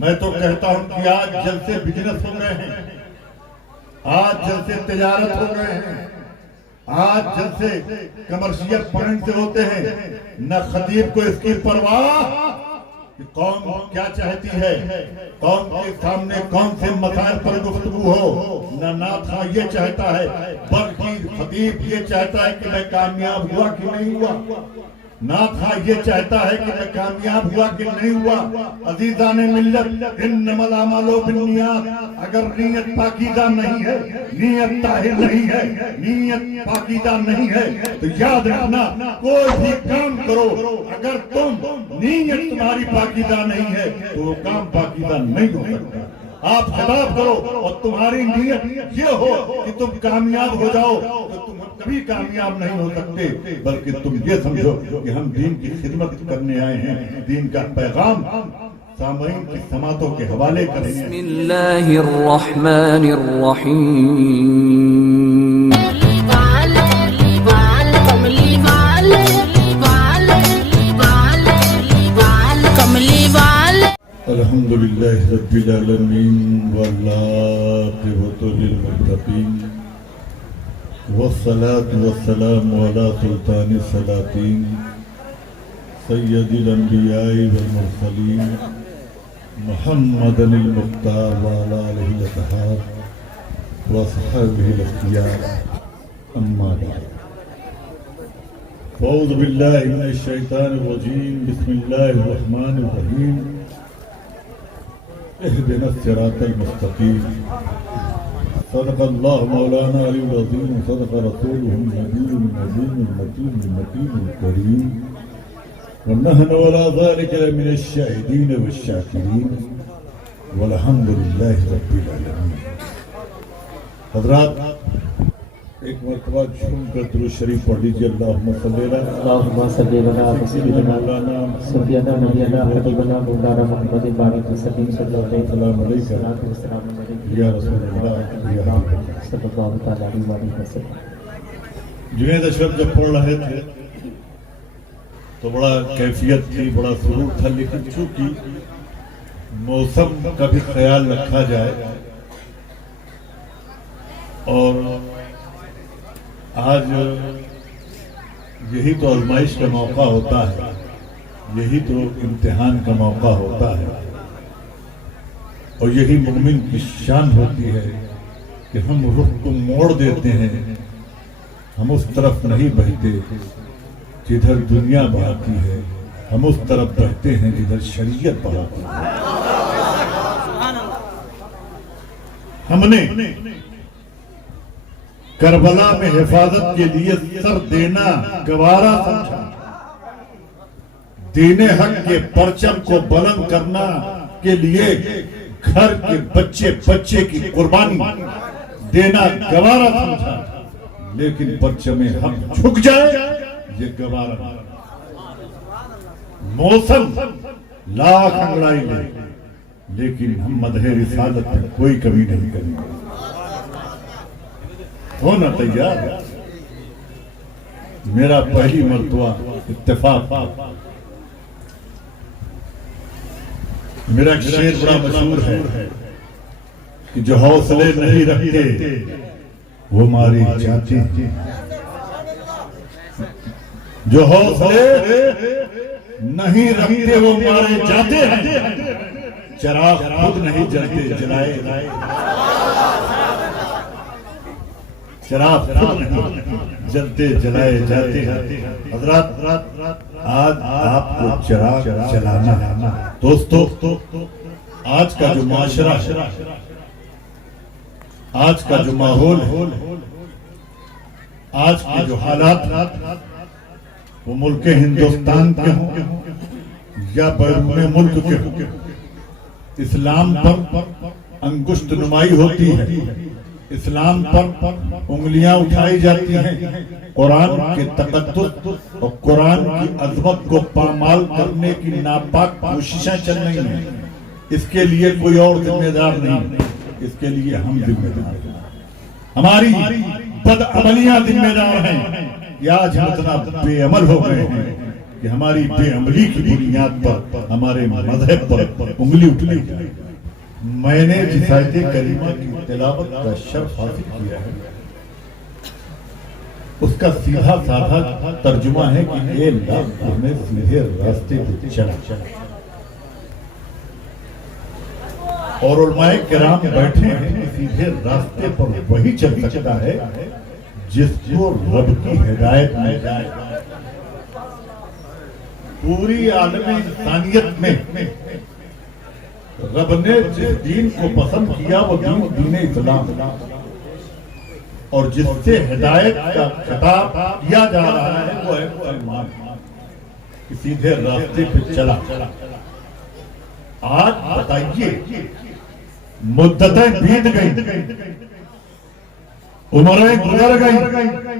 میں تو کہتا ہوں کہ آج جلسے بزنس ہو گئے ہیں، آج جلسے تجارت ہو گئے ہیں، آج جلسے کمرشیل پوائنٹ سے ہوتے ہیں۔ نہ خطیب کو اس کی پرواہ کہ قوم کیا چاہتی ہے، قوم کے سامنے کون سے مسائل پر گفتگو ہو، نہ ناتھا یہ چاہتا ہے، بلکہ خطیب یہ چاہتا ہے کہ میں کامیاب ہوا کہ نہیں ہوا، ناتھا یہ چاہتا ہے کہ میں کامیاب ہوا کہ نہیں ہوا۔ عزیزان ملت، انما الاعمال بالنیات، اگر نیت پاکیزہ نہیں ہے، نیت طاہر نہیں ہے، نیت پاکیزہ نہیں ہے تو یاد رکھنا کوئی بھی کام کرو، اگر نیت تمہاری پاکیزہ نہیں ہے تو وہ کام پاکیزہ نہیں ہو سکتا۔ آپ خطاب کرو اور تمہاری نیت یہ ہو کہ تم کامیاب ہو جاؤ تو تم کبھی کامیاب نہیں ہو سکتے، بلکہ تم یہ سمجھو کہ ہم دین کی خدمت کرنے آئے ہیں، دین کا پیغام سامعین کی سماعتوں کے حوالے کریں۔ بسم اللہ الرحمن الرحیم۔ الحمدللہ رب العالمین والعاقبۃ للمتقین والصلاة والسلام علی سلطان السلاطین سید الانبیاء والمرسلین محمد المختار وعلی آلہ الاطہار وصحبہ الاخیار، اما بعد۔ اعوذ باللہ من الشیطان الرجیم، بسم اللہ الرحمن الرحیم۔ اهدنا الصراط المستقيم، صدق الله مولانا العلي العظيم، صدق رسوله النبي النبي المتين المتين الكريم، ونحن ولا ذلك من الشاهدين والشاكرين، والحمد لله رب العالمين۔ حضرات، ایک مرتبہ جھوم کر درود شریف پڑھ لیجیے، اللہم صلی اللہم صلی علی سیدنا سیدنا نبینا حبیبنا مولانا محمد بارک وسلم صلی اللہ علیہ وسلم یا رسول اللہ یا حبیب صلی اللہ تعالی علیہ وسلم۔ جنید اشرف جب پڑھ رہے تھے تو بڑا کیفیت تھی، بڑا سرور تھا، لیکن چونکہ موسم کا بھی خیال رکھا جائے اور آج یہی تو آزمائش کا موقع ہوتا ہے، یہی تو امتحان کا موقع ہوتا ہے، اور یہی مومن کی شان ہوتی ہے کہ ہم رخ کو موڑ دیتے ہیں، ہم اس طرف نہیں بہتے جدھر دنیا بہاتی ہے، ہم اس طرف بہتے ہیں جدھر شریعت بہاتی ہے۔ ہم نے کربلا میں حفاظت کے لیے سر دینا گوارا سمجھا، دین حق کے پرچم کو بلند کرنا کے لیے گھر کے بچے بچے کی قربانی دینا گوارا سمجھا، لیکن پرچم حق جھک جائے یہ گوارا۔ موسم لاکھ انگڑائی لے لیکن ہم مدح رسالت میں کوئی کمی نہیں کریں گے، ہونا تیار ہے۔ میرا پہلی مرتبہ اتفاق، میرا ایک شعر بڑا مشہور ہے کہ جو حوصلے نہیں رکھتے وہ ماری جاتے ہیں، جو حوصلے نہیں رکھتے وہ مارے جاتے ہیں، چراغ خود نہیں جلتے جلائے، چراغ خود نہیں جلتے جلائے جاتے ہیں۔ حضرات، آج آپ کو چراغ جلانا ہے۔ دوستو، آج کا جو معاشرہ، آج کا جو ماحول ہے، آج کے جو حالات، وہ ملک ہندوستان کے ہوں یا بیرون ملک کے ہوں، اسلام پر انگشت نمائی ہوتی ہے، اسلام پر انگلیاں اٹھائی جاتی ہیں، قرآن کے تقدس اور قرآن کی عظمت کو پامال کرنے کی ناپاک کوششیں چل رہی ہیں۔ اس کے لیے کوئی اور ذمہ دار نہیں، اس کے لیے ہم ذمہ دار ہیں، ہماری بدعملیاں ذمہ دار ہیں۔ آج ہم اتنا بے عمل ہو گئے ہیں کہ ہماری بے عملی کی بنیاد پر ہمارے مذہب پر انگلی اٹھائی جائے. میں نے جس آیت کریمہ کی تلاوت کا شرف حاصل کیا ہے اس کا سیدھا سادھا ترجمہ ہے کہ اے اللہ ہمیں سیدھے راستے پہ چلا. اور علماء کرام بیٹھے ہیں کہ سیدھے راستے پر وہی چل سکتا ہے جس کو رب کی ہدایت مل جائے. پوری عالم انسانیت میں رب نے جس دین کو پسند کیا وہ دین اسلام اور جس سے ہدایت کا خطاب کیا جا رہا ہے وہ ہے مسلمان کہ سیدھے راستے پہ چلا. آج بتائیے مدتیں بیت گئی, عمریں گزر گئی,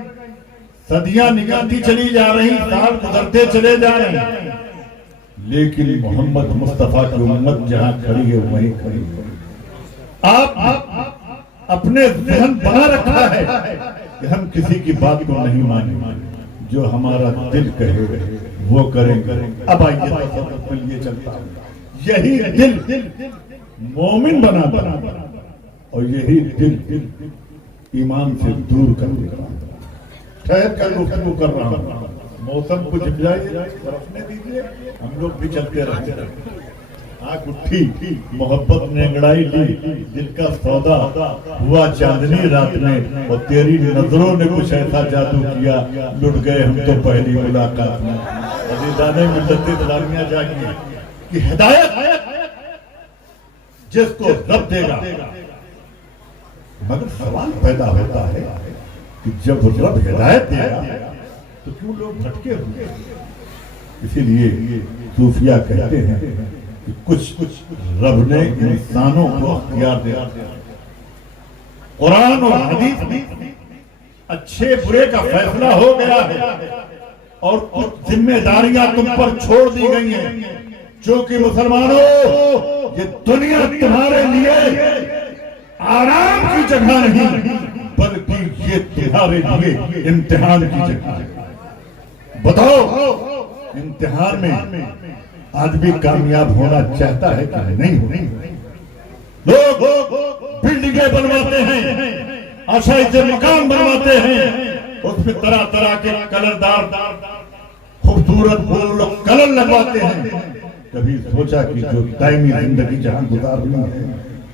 صدیاں نکلتی چلی جا رہی, سال گزرتے چلے جا رہے ہیں, لیکن محمد مصطفیٰ کی امت جہاں کھڑی ہے وہیں کھڑی ہے. آپ اپنے ذہن بنا رکھا ہے کہ ہم کسی کی بات کو نہیں مانیں, جو ہمارا دل کہے وہ کریں گے. اب آئیے تصوف کے لیے چلتا ہوں. یہی دل مومن بنا اور یہی دل ایمان سے دور کر دیتا. ٹھہر کر گفتگو کر رہا ہوں, موسم کو جب جائیے برفنے دیجیے, ہم لوگ بھی چلتے رہتے ہیں. آنکھ اٹھی, محبت نے انگڑائی لی, دل کا سودا ہوا چاندنی رات میں, اور تیری نظروں نے کچھ ایسا جادو کیا لٹ گئے ہم تو پہلی ملاقات میں. عزیزانے ملت دلالیاں جاگی کہ ہدایت جس کو رب دے گا, مگر سوال پیدا ہوتا ہے کہ جب رب ہدایت دے گا تو کیوں لوگ بھٹکے ہوئے. اسی لیے صوفیہ کہتے ہیں کہ کچھ رب نے انسانوں کو اختیار دیا. قرآن اور حدیث میں اچھے برے کا فیصلہ ہو گیا ہے اور کچھ ذمہ داریاں تم پر چھوڑ دی گئی ہیں. چونکہ مسلمانوں یہ دنیا تمہارے لیے آرام کی جگہ نہیں بلکہ یہ تمہارے لیے امتحان کی جگہ ہے. بتاؤ امتحان میں آدمی کامیاب ہونا چاہتا ہے کہ نہیں ہونا؟ لوگ بلڈنگیں بنواتے ہیں, آشائش مکان بنواتے ہیں, اس میں طرح طرح کے کلردار خوبصورت کلر لگواتے ہیں. کبھی سوچا کہ جو دائمی زندگی جہاں گزارنی ہے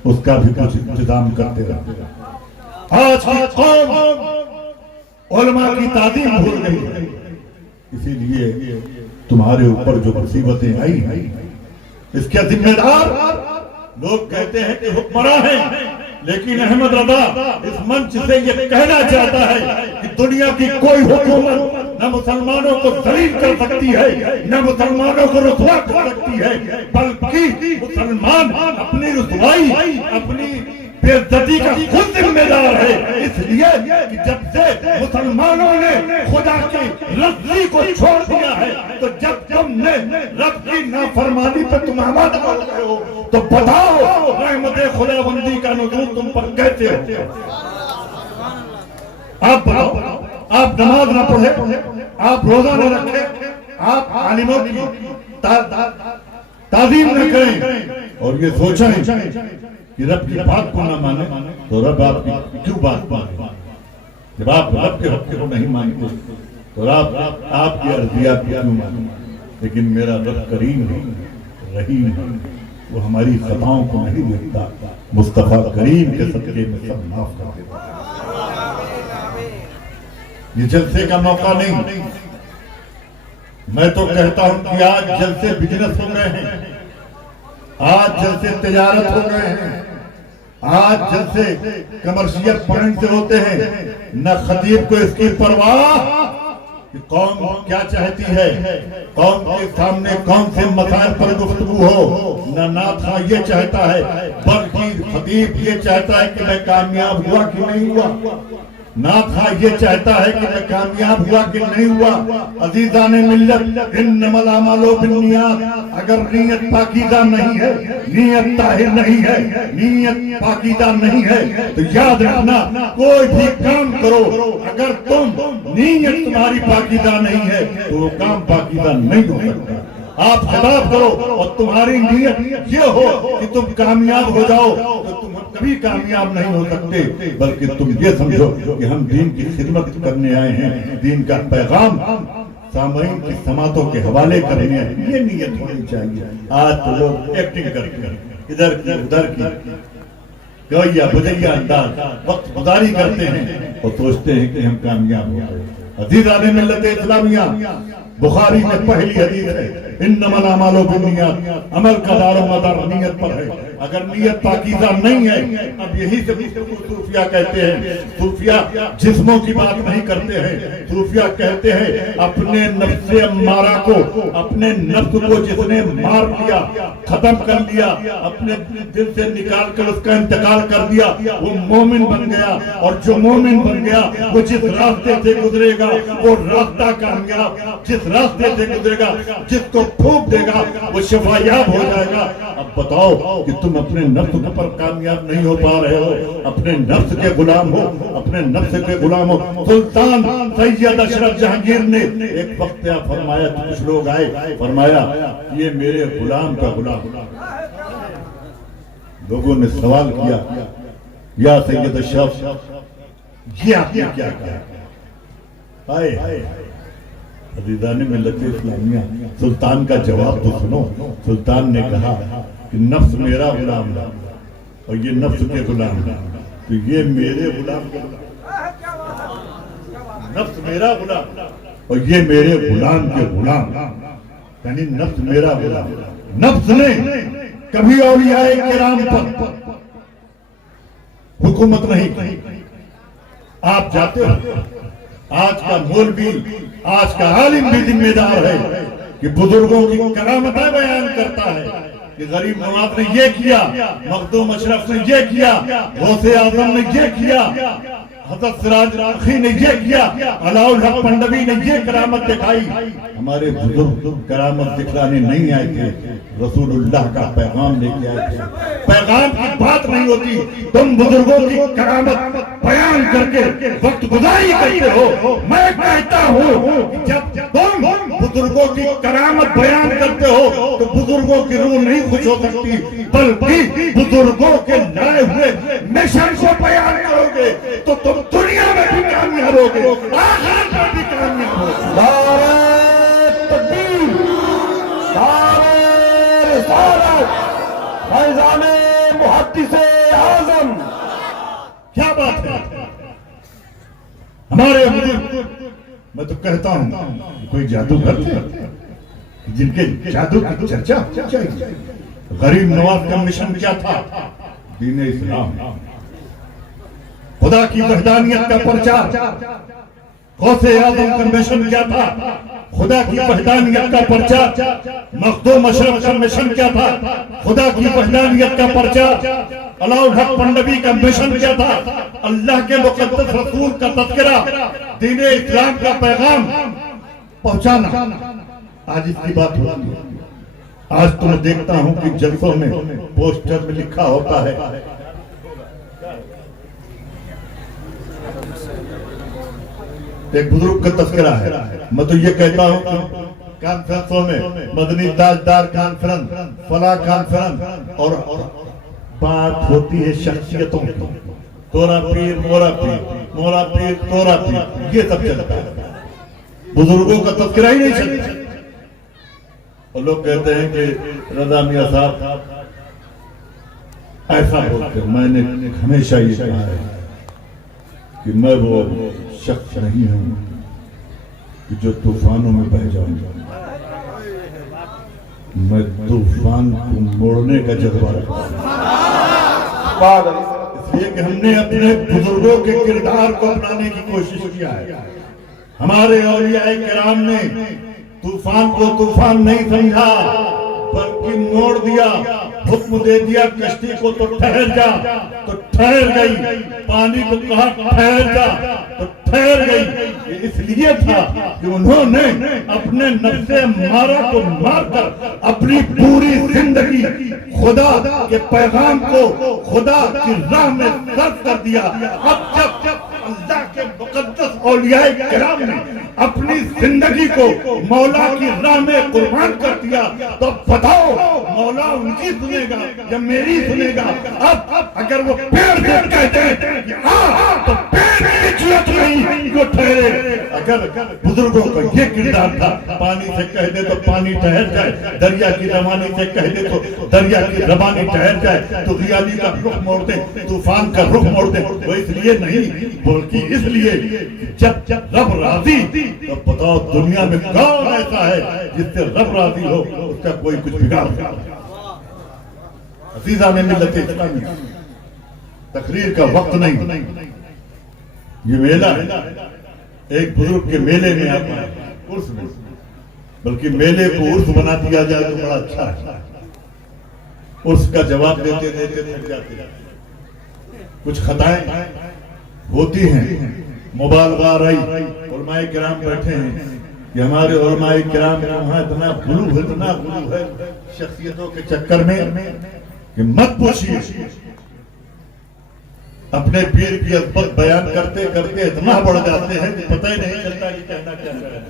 اس کا بھی کچھ انتظام کرتے رہتے ہیں. آج کی قوم علماء کی تعظیم بھول گئی ہے. اسی لیے تمہارے اوپر جو مصیبتیں آئی ہیں اس کے ذمہ دار لوگ کہتے ہیں کہ حکمراں ہیں, لیکن احمد رضا اس منچ سے یہ کہنا چاہتا ہے کہ دنیا کی کوئی حکومت نہ مسلمانوں کو ذلیل کر سکتی ہے نہ مسلمانوں کو رسوا کر سکتی ہے, بلکہ مسلمان اپنی رسوائی اپنی بے عزتی کا خود ذمہ دار ہے. اس لیے کہ جب سے مسلمانوں نے خدا کی رضی کو چھوڑ دیا ہے تو جب تم نے رب کی نافرمانی پر تم آمادہ ہو گئے ہو تو بتاؤ رحمت خدا بندی کا نزول تم پر کیسے ہو. آپ نماز نہ پڑھے, آپ روزہ نہ رکھے, آپ عالموں کی تعظیم نہ کریں اور یہ سوچیں کہ رب کی بات کو نہ مانے تو رب آپ کی کیوں بات مانے. جب آپ رب کے حق کو نہیں مانتے تو رب آپ کی عرضیات کیوں مانے. لیکن میرا رب کریم ہے, رحیم ہے, وہ ہماری خطاؤں کو نہیں دیکھتا, مصطفیٰ کریم کے صدقے میں سب معاف کر دیتا. یہ جلسے کا موقع نہیں, میں تو کہتا ہوں کہ آج جلسے بزنس ہو گئے ہیں, آج جلسے تجارت ہو گئے ہیں, آج جلسے کمرشیل پوائنٹ سے ہوتے ہیں. نہ خطیب کو اس کی پرواہ کہ قوم کیا چاہتی ہے, قوم کے سامنے کون سے مسائل پر گفتگو ہو, نہ ناتھا یہ چاہتا ہے, بلکہ خطیب یہ چاہتا ہے کہ میں کامیاب ہوا کہ نہیں ہوا. نہ تھا یہ چاہتا ہے کہ میں کامیاب ہوا کہ نہیں ہوا. عزیزان ملت انما الاعمال بالنیات. اگر نیت پاکیزہ نہیں ہے, نیت طاہر نہیں ہے, نیت پاکیزہ نہیں ہے تو یاد رکھنا کوئی بھی کام کرو اگر نیت تمہاری پاکیزہ نہیں ہے تو وہ کام پاکیزہ نہیں ہو سکتا. آپ خطاب کرو اور تمہاری نیت یہ ہو کہ تم کامیاب ہو جاؤ تو تم کبھی کامیاب نہیں ہو سکتے, بلکہ تم یہ سمجھو کہ ہم دین کی خدمت کرنے آئے ہیں, دین کا پیغام سامعین کی سماعتوں کے حوالے کریں گے. یہ نیت ہونی چاہیے. آج تو لوگ ایکٹنگ کر ادھر کی ادھر کی گویا بجیا انداز وقت گزاری کرتے ہیں اور سوچتے ہیں کہ ہم کامیاب ہو گئے. عزیزان ملت اسلامیہ, بخاری میں پہلی حدیث ہے انما الاعمال بالنیات. عمل کا دار و مدار نیت پر ہے. اگر نیت پاکیزہ نہیں ہے, اب یہی سے صوفیہ کہتے ہیں, صوفیہ جسموں کی بات نہیں کرتے ہیں, صوفیہ کہتے ہیں اپنے نفس امارہ کو, اپنے نفس کو جس نے مار دیا, ختم کر لیا, اپنے دل سے نکال کر اس کا انتقال کر دیا, وہ مومن بن گیا. اور جو مومن بن گیا وہ جس راستے سے گزرے گا وہ راستہ کامیاب, جس راستے سے گزرے گا جس کو پھونک دے گا وہ شفایاب ہو جائے گا. اب بتاؤ کہ تم اپنے نفس پر کامیاب نہیں ہو پا رہے ہو, اپنے نفس کے غلام ہو, اپنے نفس کے غلام ہو. سلطان سید اشرف جہانگیر نے ایک وقت فرمایا, کچھ لوگ آئے, فرمایا یہ میرے غلام کا غلام. لوگوں نے سوال کیا یا سید اشرف یہ آپ نے کیا کیا؟ آئے عزیزان ملت اسلامیہ, سلطان کا جواب تو سنو. سلطان نے کہا کہ نفس میرا غلام ہے اور یہ نفس کے غلام ہے, تو یہ میرے غلام کے غلام, نفس میرا غلام اور یہ میرے غلام کے غلام, یعنی نفس میرا غلام. نفس نے کبھی اولیاء کرام پر حکومت نہیں کی. آپ جاتے ہو, آج کا مولوی, آج کا عالم بھی ذمہ دار ہے کہ بزرگوں کی کرامتیں بیان کرتا ہے کہ غریب نواز نے یہ کیا, مخدوم اشرف نے یہ کیا, غوث اعظم نے یہ کیا, حضرت سراج راکھی نے یہ کیا, علاء الحق پنڈوی نے یہ کرامت دکھائی. ہمارے بزرگ کرامت دکھلانے نہیں آئے تھے, رسول اللہ کا پیغام لے کے آئے تھے. پیغام کی بات نہیں ہوتی, تم بزرگوں کی کرامت بیان کر کے وقت گزاری کرتے ہو. میں کہتا ہوں جب تم بزرگوں کی کرامت بیان کرتے ہو تو بزرگوں کی روح نہیں خوش ہو سکتی, بلکہ بزرگوں کے لائے ہوئے مشن کو بیان کرو گے تو تم دنیا میں بھی کامیاب ہوگے, آخرت میں بھی کامیاب ہوگے. نعرہ تکبیر, نعرہ رسالت, فیضان محدث اعظم. کیا بات ہے ہمارے بزرگ. میں تو کہتا ہوں کوئی جادوگر تھے جن کے جادو کی چرچا چاہیے. غریب نواز کا مشن کیا تھا؟ دین اسلام, خدا کی وحدانیت کا پرچار. غوث اعظم کا مشن کیا تھا؟ خدا کی وحدانیت کا پرچار. مخدوم اشرف کا مشن کیا تھا؟ خدا کی وحدانیت کا پرچار. علاء الحق پنڈوی کا مشن کیا تھا؟ اللہ کے مقدس رسول کا تذکرہ, دین اسلام کا پیغام پہنچانا. آج اس کی بات ہوتی ہے. آج تو میں دیکھتا ہوں کہ جلسوں میں پوسٹر میں لکھا ہوتا ہے ایک بزرگ کا تذکرہ ہے. میں تو یہ کہتا ہوں کہ کانفرنسوں میں مدنی تاجدار کانفرنس, فلاح کانفرنس, اور بات ہوتی ہے شخصیتوں کی, تورا پیر مورا پیر, مورا پیر تورا پیر, یہ سب چلتا ہے. بزرگوں کا تذکرہ ہی نہیں چلتا. اور لوگ کہتے ہیں کہ رضا میاں صاحب ایسا بولتے ہیں. میں نے ہمیشہ یہ کہا ہے کہ میں وہ شخص نہیں ہوں کہ جو طوفانوں میں بہ جاؤں. میں طوفان کو موڑنے کا جذبہ رکھتا ہوں, اس لیے کہ ہم نے اپنے بزرگوں کے کردار کو اپنانے کی کوشش کیا ہے. ہمارے اولیاء کرام نے طوفان کو طوفان نہیں سمجھا بلکہ موڑ دیا. حکم دے دیا کشتی کو تو ٹھہر جا تو ٹھہر گئی، پانی کو کہا ٹھہر جا تو ٹھہر گئی۔ یہ اس لیے تھا کہ انہوں نے اپنے نفس مارا کو مار کر اپنی پوری زندگی خدا کے پیغام کو خدا کی راہ میں صرف کر دیا۔ اب جب اللہ کے مقدس اولیاء کرام نے اپنی زندگی کو مولا کی راہ میں قربان کر دیا تو بتاؤ مولا ان کی سنے گا یا میری سنے گا؟ اب اگر وہ پیڑ سے کہتے ہیں تو پیڑ کی ضرورت نہیں وہ ٹھہرے۔ اگر بزرگوں کا یہ کردار تھا، پانی سے کہہ دے تو پانی ٹھہر جائے، دریا کی روانی سے کہہ دے تو دریا کی روانی ٹھہر جائے، تو غیالی کا رخ موڑ دے، طوفان کا رخ موڑ دے۔ وہ اس لیے نہیں بلکہ اس لیے جب رب راضی تو بتاؤ دنیا میں کون ایسا ہے جس سے رب راضی ہو اس کا کوئی کچھ بگاڑ نہیں۔ عزیزان ملت اسلامی، تقریر کا وقت نہیں، یہ میلہ ہے، ایک بزرگ کے میلے میں آپ عرس میں، بلکہ میلے کو عرس بنا دیا جائے تو بڑا اچھا ہے۔ عرس کا جواب دیتے دیتے تھک جاتے ہیں، کچھ خطائیں ہوتی ہیں، مبالغہ رہی، علماء کرام بیٹھے ہیں کہ ہمارے علماء کرام میں وہاں اتنا غلو ہے شخصیتوں کے چکر میں کہ مت پوچھئے۔ اپنے پیر کی عظمت بیان کرتے کرتے اتنا بڑھ جاتے ہیں کہ پتہ ہی نہیں چلتا کہ کہنا کیا کریں۔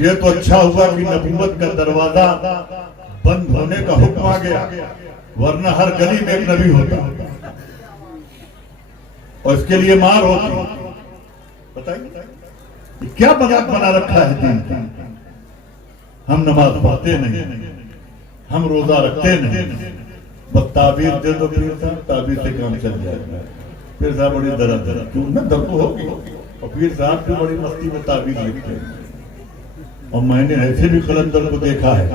یہ تو اچھا ہوا کہ نبوت کا دروازہ بند ہونے کا حکم آ گیا، ورنہ ہر گلی میں ایک نبی ہوتا اور اس کے لیے مار ہوتی۔ بتائیے کیا بنا رکھا ہے دین کا؟ ہم نماز پڑھتے نہیں، ہم روزہ رکھتے نہیں، بس تعبیر دے دو پیر صاحب، تعبیر سے کام چل جائے گا۔ پیر صاحب بڑی درد ہے، کیوں نہ درد ہوگی، اور پیر صاحب بھی بڑی مستی میں تعبیر لکھتے ہیں۔ اور میں نے ایسے بھی قلندر کو دیکھا ہے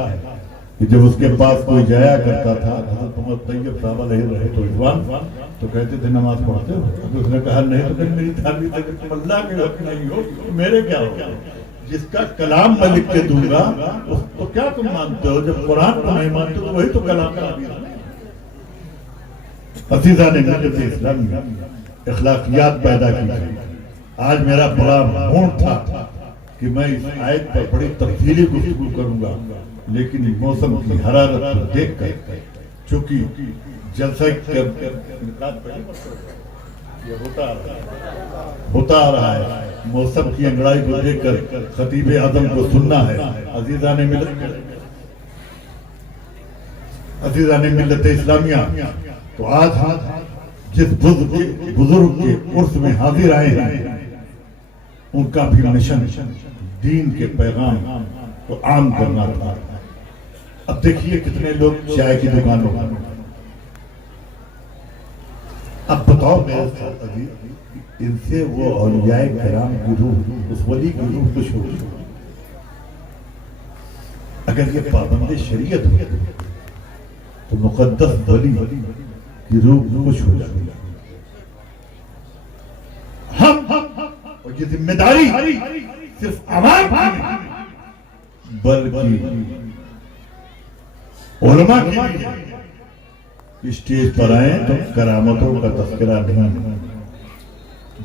کہ جب اس کے پاس کوئی جایا کرتا تھا، حضرت محمد طیب صاحب علیہ رہے تو رضوان، تو کہتے تھے نماز پڑھتے ہو؟ تو اس نے کہا نہیں، تو کہ میری تعبیر ہے کہ تم اللہ کے حق نہیں ہو، میرے کیا ہوگا؟ جس کا کلام میں لکھ کے دوں گا اس کو کیا تم مانتے ہو؟ جب قرآن کو نہیں مانتے تو وہی تو کلام کا تعبیر ہے۔ عزیزان ملت اسلامی، اخلاقیات پیدا کی گئی۔ آج میرا بڑا موڈ تھا کہ میں اس آیت پر بڑی تفصیلی گفتگو کروں گا، لیکن موسم کی حرارت کو دیکھ کر، چونکہ جلسہ ہوتا آ رہا ہے، موسم کی انگڑائی کو دیکھ کر خطیب اعظم کو سننا ہے۔ عزیزان ملت اسلامیہ، تو آج جس بزرگ کے عرس میں حاضر آئے ہیں، ان کا بھی مشن دین کے پیغام کو عام کرنا تھا۔ اب دیکھیے کتنے لوگ چائے کی دکانوں پر، اب بتاؤ میرے ساتھ عزیز، ان سے وہ اولیاء کرام کی روح، اس ولی کی روح خوش ہوگی؟ اگر یہ پابند شریعت ہو تو مقدس ولی کی روح خوش ہو جائے۔ ہم اور یہ ذمہ داری صرف عوام کی نہیں بلکہ علماء کی بھی ہے۔ اسٹیج پر آئیں تو کرامتوں کا تذکرہ نہیں،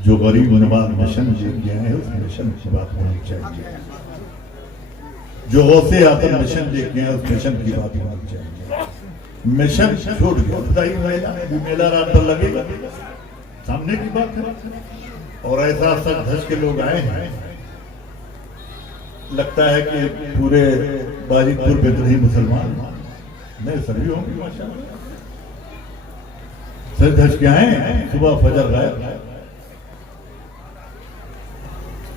جو غریب نواز مشن لے گئے ہیں اس مشن کی بات ہونی چاہیے، جو غوث اعظم مشن لے گئے ہیں اس مشن کی بات ہونی چاہیے۔ مشن چھوڑ گیا، بتائیے میلہ رات پر لگے گا، سامنے کی بات ہے۔ اور ایسا سچ دھج کے لوگ آئے ہیں، لگتا ہے کہ پورے باجد پور پہ تو نہیں مسلمان، نہیں سبھی ہوں گے ماشاءاللہ، سچ دھج کے آئے ہیں، صبح فجر غائب،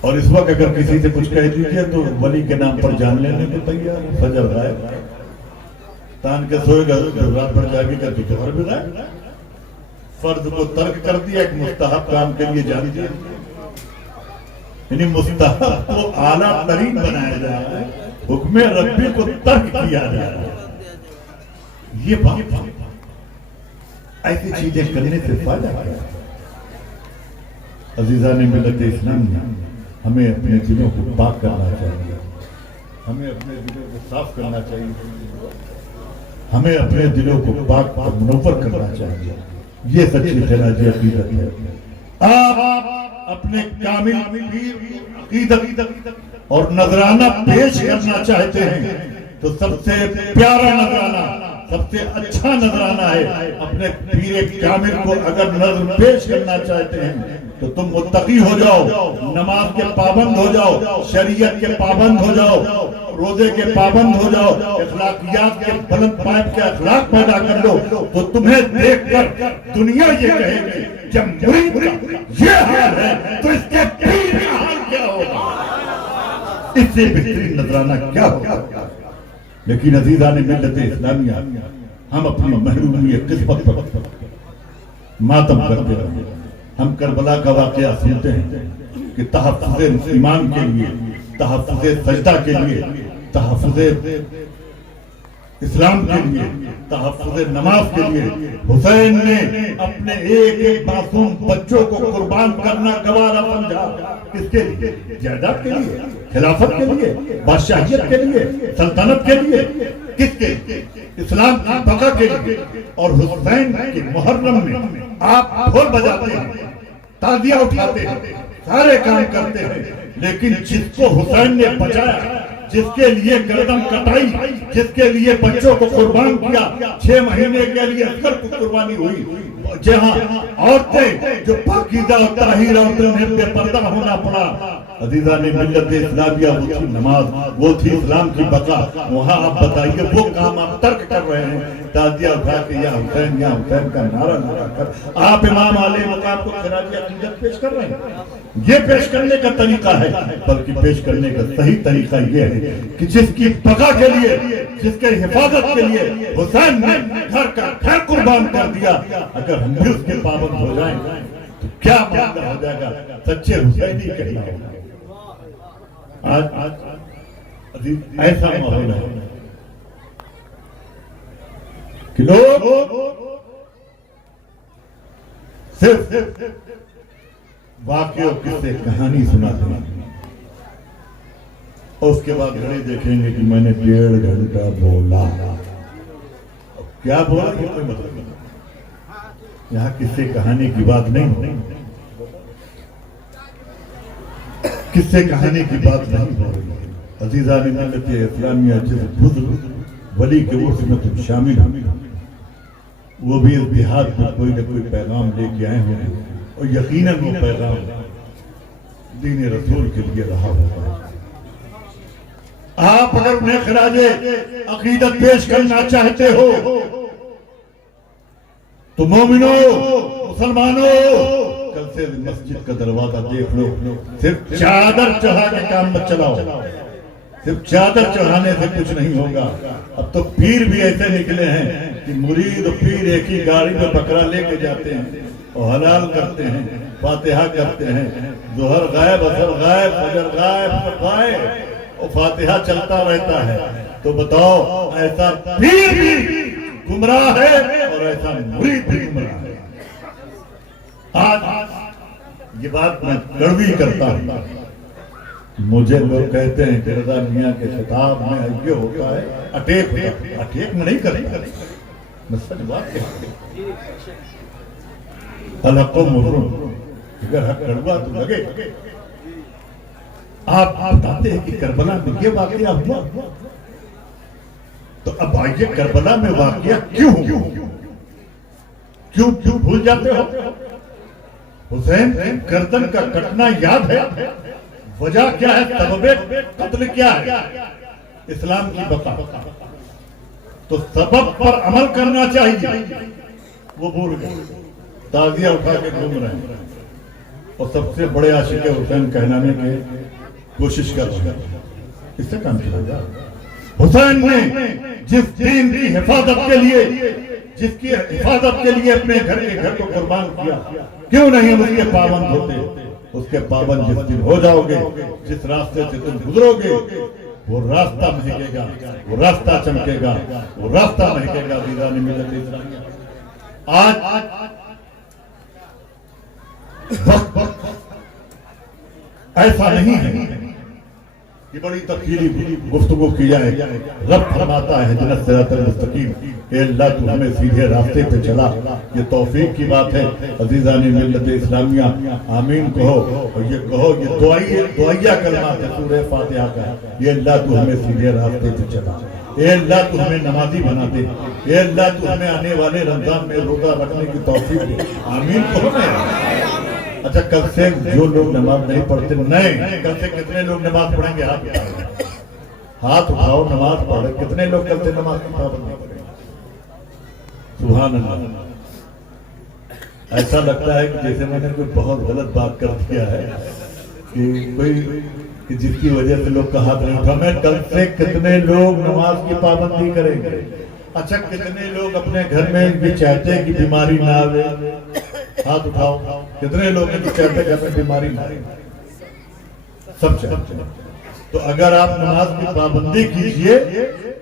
اور اس وقت اگر کسی سے کچھ کہہ دیجیے تو ولی کے نام پر جان لینے کو تیار، فجر غائب، تان کے سوئے گا رات بھر جاگے گا تو ظہر بھی غائب، فرض کو ترک کر دیا، ایک مستحب کام کے لیے جان دیا، یعنی مستحب کو اعلیٰ ترین بنایا جا رہا ہے، حکم ربی کو ترک کیا جا رہا ہے۔ یہ بات ایسی چیزیں کرنے سے فائدہ کیا؟ عزیزان ملت اسلام، ہمیں اپنے دلوں کو پاک کرنا چاہیے، ہمیں اپنے دلوں کو صاف کرنا چاہیے، ہمیں اپنے دلوں کو پاک اور منور کرنا چاہیے. یہ سچی خراج عقیدت ہے. آپ اپنے کامل عقیدت اور نذرانہ پیش کرنا چاہتے ہیں تو سب سے پیارا نذرانہ، سب سے اچھا نذرانہ ہے اپنے پیر کامل کو اگر نذر پیش کرنا چاہتے ہیں تو تم متقی ہو جاؤ، نماز کے پابند ہو جاؤ، شریعت کے پابند ہو جاؤ، روزے کے پابند ہو جاؤ، اخلاقیات کے بلند پائپ کے اخلاق پیدا کر لو تو تمہیں دیکھ کر دنیا یہ کہے گی جب مرید کا یہ حال ہے تو اس کے پیر کا حال کیا ہوگا، اس سے بہترین نذرانہ کیا ہوگا. لیکن عزیزان ملت اسلامیہ، ہم اپنی محرومی قسمت پر ماتم کرتے رہے. ہم کربلا کا واقعہ سنتے ہیں کہ تحفظ مسلمان کے لیے، تحفظ سجدہ کے لیے، تحفظ اسلام کے لیے، تحفظ نماز کے لیے حسین نے اپنے ایک ایک معصوم بچوں کو قربان کرنا گوارا سمجھا. کس کے لیے؟ جائیداد کے لیے، خلافت کے لیے، بادشاہیت کے لیے، سلطنت کے لیے، کس کے؟ اسلام کی بقا کے لیے. اور حسین کے محرم میں آپ ڈھول بجاتے ہیں، تازیہ اٹھاتے ہیں، سارے کام کرتے ہیں، لیکن جس کو حسین نے بچایا، جس کے لیے گردن کٹائی، جس کے لیے بچوں کو قربان کیا، 6 مہینے کے لیے عسکر کو قربانی ہوئی، جہاں عورتیں جو پاکیزہ اور طاہر عورتیں انہیں بے پردہ ہونا پڑا. عزیزان ملت اسلامیہ، وہ تھی نماز، وہ تھی اسلام کی بقا. وہاں آپ بتائیے وہ کام آپ ترک کر رہے ہیں، تازیہ اٹھا کے یا حسین کا نعرہ لگا کر آپ امام علیہ مقام کو خراج عقیدت پیش کر رہے ہیں. یہ پیش کرنے کا طریقہ ہے، بلکہ پیش کرنے کا صحیح طریقہ یہ ہے کہ جس کی بقا کے لیے، جس کے حفاظت کے لیے حسین نے گھر کا گھر قربان کر دیا، اگر ہم بھی اس کے پابند ہو جائیں تو کیا معاملہ ہو جائے گا. سچے حسینی کہنا ہوگا. آج ایسا ماحول ہے کہ لوگ صرف واقعہ قصے کہانی سناتے ہیں اور اس کے بعد گھڑی دیکھیں گے کہ میں نے 1.5 گھنٹہ بولا. کیا بولا یہ کوئی مطلب نہیں. یہاں قصے کہانی کی بات نہیں ہو رہی، قصے کہانی کی بات نہیں ہو رہی. عزیزان ملت اسلامیہ، جس بزرگ ولی کے عرس میں تم شامل ہو، وہ بھی اس دیہات میں کوئی نہ کوئی پیغام لے کے آئے ہوئے ہیں، اور یقیناً وہ پیغام دین رسول کے لیے رہا ہوگا. آپ اگر انہیں خراج عقیدت پیش کرنا چاہتے ہو تو مومنوں، مسلمانوں، کل سے مسجد کا دروازہ دیکھ لو. صرف چادر چڑھا کے کام مت چلاؤ، صرف چادر چڑھانے سے کچھ نہیں ہوگا. اب تو پیر بھی ایسے نکلے ہیں کہ مرید اور پیر ایک ہی گاڑی میں بکرا لے کے جاتے ہیں اور حلال کرتے ہیں، فاتحہ کرتے ہیں. ظہر غائب، اثر غائب، فجر غائب، سب غائب، اور فاتحہ چلتا رہتا ہے. تو بتاؤ ایسا پیر بھی گمراہ ہے اور ایسا مرید بھی گمراہ ہے. آج یہ بات میں کڑوی کرتا ہوں. مجھے لوگ کہتے ہیں کہ رضا میاں کے خطاب میں یہ ہوتا ہے اٹیک میں نہیں کریں گے. میں سچ بات کہتا ہوں، الحق و مرون، اگر حق کڑوا تو لگے. آپ بتاتے ہیں کہ کربلا میں یہ واقعہ ہوا، تو اب آئیے کربلا میں واقعہ کیوں بھول جاتے ہو؟ حسین گردن کا کٹنا یاد ہے، وجہ کیا ہے، سبب قتل کیا ہے؟ اسلام کی بقا. تو سبب پر عمل کرنا چاہیے، وہ بھول گئے، تازیہ اٹھا کے گھوم رہے ہیں اور سب سے بڑے عاشق حسین کہلانے کی کوشش کر رہے ہیں. اس سے کام چلا جا. حسین نے جس دین کی حفاظت کے لیے، جس کی حفاظت کے لیے اپنے گھر کو قربان کیا، کیوں نہیں اس کے پابند ہوتے؟ اس کے پابند جس دن ہو جاؤ گے، جس راستے سے تم گزرو گے، وہ راستہ مہکے گا، وہ راستہ چمکے گا، وہ راستہ مہکے گا. عزیزان ملت اسلامیہ، آج وقت ایسا نہیں ہے کہ بڑی تفصیلی گفتگو کی جائے. رب فرماتا ہے اہدنا الصراط المستقیم، اے اللہ تو ہمیں سیدھے راستے پہ چلا. یہ توفیق کی بات ہے. عزیزان ملت اسلامیہ آمین کہو، اور یہ کہو، یہ دعائیہ کلمات ہے سورہ فاتحہ کا. یہ اللہ تو ہمیں سیدھے راستے پہ چلا، اے اللہ تو ہمیں نمازی بنا دے، اے اللہ تو ہمیں آنے والے رمضان میں روزہ رکھنے کی توفیق دے. آمین کہو. اچھا کل سے جو لوگ نماز نہیں پڑھتے، نہیں کل سے کتنے لوگ نماز پڑھیں گے؟ ہاتھ اٹھاؤ. نماز پڑھے کتنے لوگ کل سے نماز کی پابندی کریں؟ سبحان اللہ. ایسا لگتا ہے کہ جیسے میں نے کوئی بہت غلط بات کر دیا ہے کہ کوئی کہ جس کی وجہ سے لوگ کا ہاتھ نہیں اٹھا. میں کل سے کتنے لوگ نماز کی پابندی کریں گے؟ اچھا کتنے لوگ اپنے گھر میں بھی چاہتے ہیں کہ بیماری نہ آئے؟ ہاتھ اٹھاؤ. کتنے لوگ ہیں جو چاہتے ہیں گھر میں بیماری نہ آئے؟ سب چاہتے ہیں. تو اگر آپ نماز کی پابندی کیجئے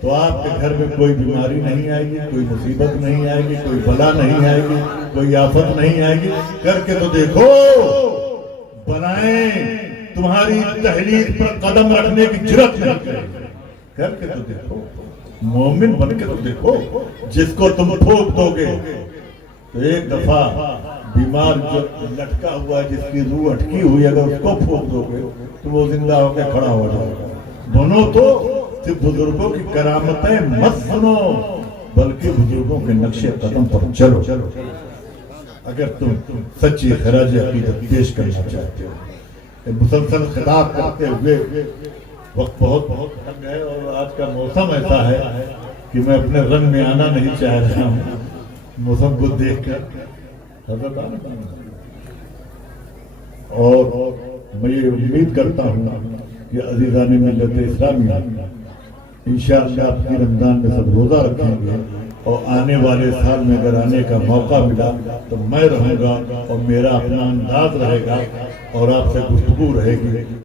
تو آپ کے گھر میں کوئی بیماری نہیں آئے گی، کوئی مصیبت نہیں آئے گی، کوئی بلا نہیں آئے گی، کوئی آفت نہیں آئے گی. کر کے تو دیکھو. بنائیں تمہاری تحریر پر قدم رکھنے کی جرات نہیں کرے. کر کے تو دیکھو. مومن بن کے تو دیکھو. جس کو تم پھونک دو گے تو ایک دفعہ بیمار جو لٹکا ہوا ہے، جس کی روح اٹکی ہوئی، اگر اس کو پھونک دو گے تو وہ زندہ ہو کے کھڑا ہو جائے گا. بنو تو صرف بزرگوں کی کرامتیں مت سنو، بلکہ بزرگوں کے نقش قدم پر چلو. اگر تم سچی خراج عقیدت پیش کرنا چاہتے ہو. مسلسل خطاب کرتے ہوئے وقت بہت تنگ ہے، اور آج کا موسم ایسا ہے کہ میں اپنے رنگ میں آنا نہیں چاہ رہا ہوں. موسم کو دیکھ کر حضرت اور میں یہ امید کرتا ہوں کہ عزیزان ملت اسلامیہ انشاءاللہ اپنی رمضان میں سب روزہ رکھیں گے، اور آنے والے سال میں اگر آنے کا موقع ملا تو میں رہوں گا، اور میرا اپنا انداز رہے گا اور آپ سے گفتگو رہے گی.